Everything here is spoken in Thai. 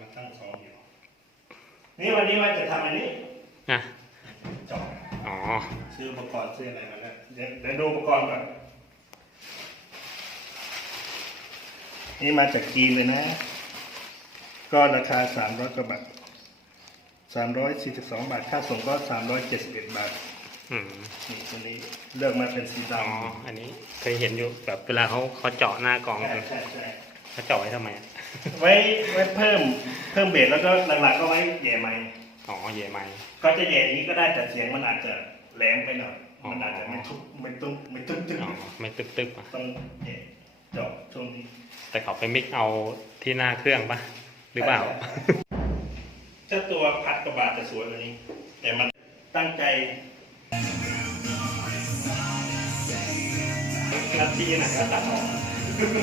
มาตั้งซ้อมอยู่ นี่วันนี้ว่าจะทำอันนี้นะจอบอ๋อซื้ออุปกรณ์ซื้ออะไรมาแล้วเดี๋ยวเดี๋ยวดูอุปกรณ์ก่อน นี่มาจากจีนเลยนะ ก็ราคาสามร้อยกว่าบาทสามร้อยสี่สิบสองบาท ค่าส่งก็สามร้อยเจ็ดสิบเอ็ดบาทอืมนี่ตัวนี้เลือกมาเป็นสีดอ๋อ อันนี้เคยเห็นอยู่แบบเวลาเขาเขาเจาะหน้ากล่องำใช่ใช่ใช่เขาเจาะไว้ทำไมอะ ไว้ไว้เพิ่มเพิ่มเบสแล้วก็หลักๆก็ไว้แย่ไม้อ๋อเย่ไหมก็จะแย่อย่างนี้ก็ได้แต่เสียงมันอาจจะแหลมไปหน่อยอ๋อมันอาจจะไม่ทุกไม่ตุ้มไม่ตุ้มตึ้งอ๋อไม่ตึกตึกๆอะต้องแย่เจาะช่วงนี้ แต่เขาไปมิกเอาที่หน้าเครื่องปะหรือเปล่าเจ้าตัวพัดกระบาดจะสวยกว่านี้ แต่มันตั้งใจนัดที่ไหนก็ตัดออกแล้วก็